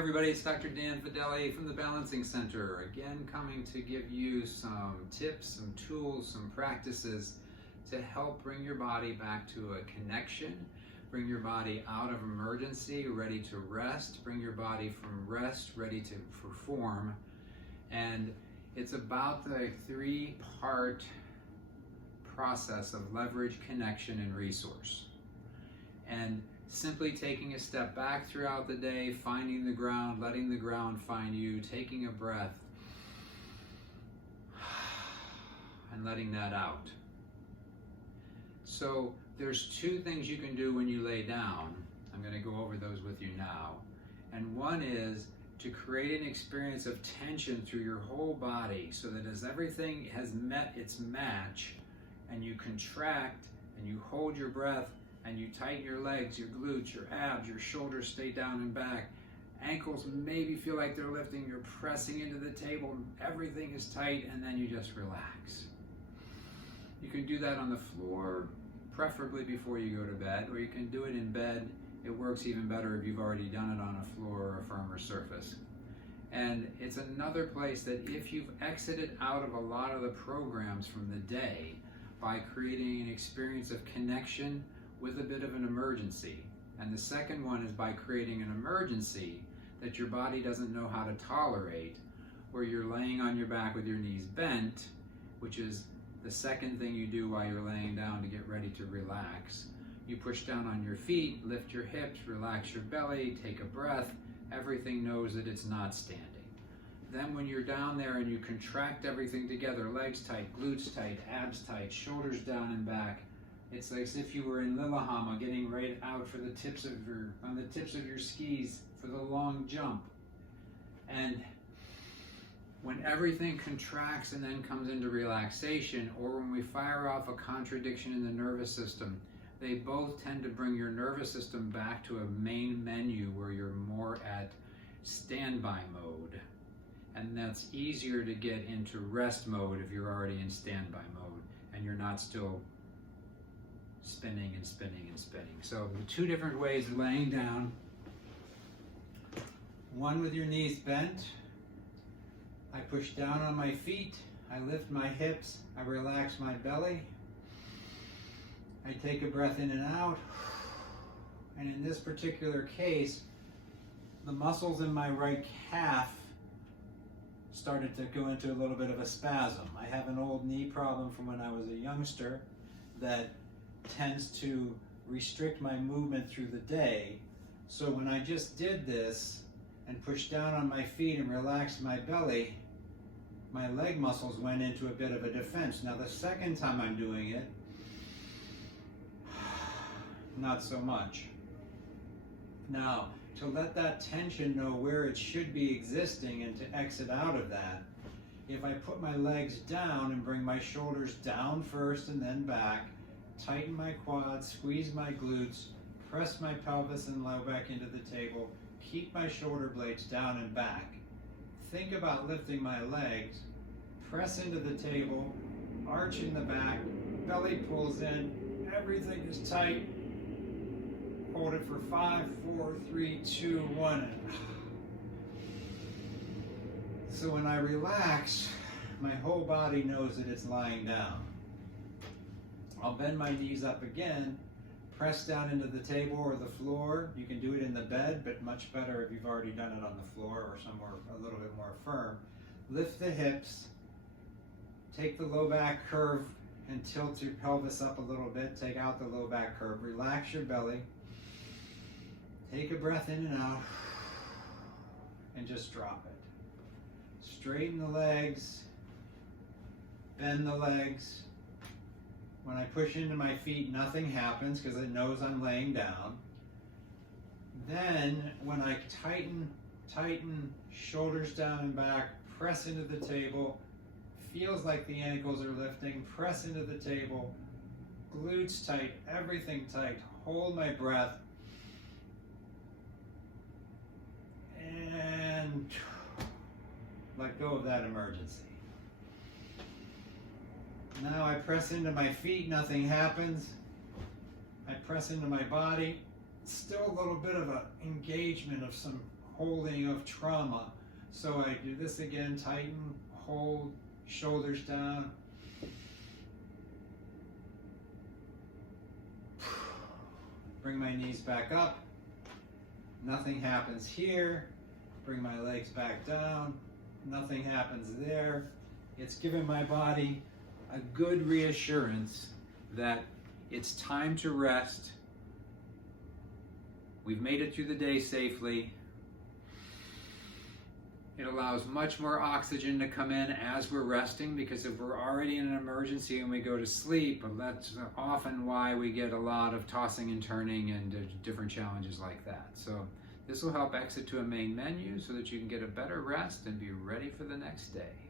everybody, it's Dr. Dan Fideli from the Balancing Center. Again, coming to give you some tips, some tools, some practices to help bring your body back to a connection, bring your body out of emergency, ready to rest, bring your body from rest, ready to perform. And it's about the three-part process of leverage, connection, and resource. And simply taking a step back throughout the day, finding the ground, letting the ground find you, taking a breath, and letting that out. So there's two things you can do when you lay down. I'm going to go over those with you now. And one is to create an experience of tension through your whole body so that as everything has met its match and you contract and you hold your breath, and you tighten your legs, your glutes, your abs, your shoulders stay down and back. Ankles maybe feel like they're lifting, you're pressing into the table, everything is tight, and then you just relax. You can do that on the floor, preferably before you go to bed, or you can do it in bed. It works even better if you've already done it on a floor or a firmer surface. And it's another place that if you've exited out of a lot of the programs from the day by creating an experience of connection with a bit of an emergency. And the second one is by creating an emergency that your body doesn't know how to tolerate, where you're laying on your back with your knees bent, which is the second thing you do while you're laying down to get ready to relax. You push down on your feet, lift your hips, relax your belly, take a breath. Everything knows that it's not standing. Then when you're down there and you contract everything together, legs tight, glutes tight, abs tight, shoulders down and back, it's like as if you were in Lillehammer getting right out for the tips of your skis for the long jump. And when everything contracts and then comes into relaxation, or when we fire off a contradiction in the nervous system, they both tend to bring your nervous system back to a main menu where you're more at standby mode. And that's easier to get into rest mode if you're already in standby mode and you're not still spinning and spinning and spinning. So the two different ways of laying down. One with your knees bent. I push down on my feet. I lift my hips. I relax my belly. I take a breath in and out. And in this particular case, the muscles in my right calf started to go into a little bit of a spasm. I have an old knee problem from when I was a youngster that tends to restrict my movement through the day. So when I just did this and pushed down on my feet and relaxed my belly, my leg muscles went into a bit of a defense. Now the second time I'm doing it, not so much. Now, to let that tension know where it should be existing and to exit out of that, if I put my legs down and bring my shoulders down first and then back, tighten my quads, squeeze my glutes, press my pelvis and low back into the table, keep my shoulder blades down and back. Think about lifting my legs, press into the table, arch in the back, belly pulls in, everything is tight. Hold it for 5, 4, 3, 2, 1. So when I relax, my whole body knows that it's lying down. I'll bend my knees up again, press down into the table or the floor. You can do it in the bed, but much better if you've already done it on the floor or somewhere a little bit more firm. Lift the hips, take the low back curve and tilt your pelvis up a little bit. Take out the low back curve, relax your belly. Take a breath in and out and just drop it. Straighten the legs, bend the legs. When I push into my feet, nothing happens because it knows I'm laying down. Then when I tighten, shoulders down and back, press into the table, feels like the ankles are lifting, press into the table, glutes tight, everything tight, hold my breath, and let go of that emergency. Now I press into my feet, nothing happens. I press into my body, still a little bit of an engagement of some holding of trauma. So I do this again, tighten, hold, shoulders down. Bring my knees back up. Nothing happens here. Bring my legs back down. Nothing happens there. It's giving my body a good reassurance that it's time to rest. We've made it through the day safely. It allows much more oxygen to come in as we're resting, because if we're already in an emergency and we go to sleep, that's often why we get a lot of tossing and turning and different challenges like that. So this will help exit to a main menu so that you can get a better rest and be ready for the next day.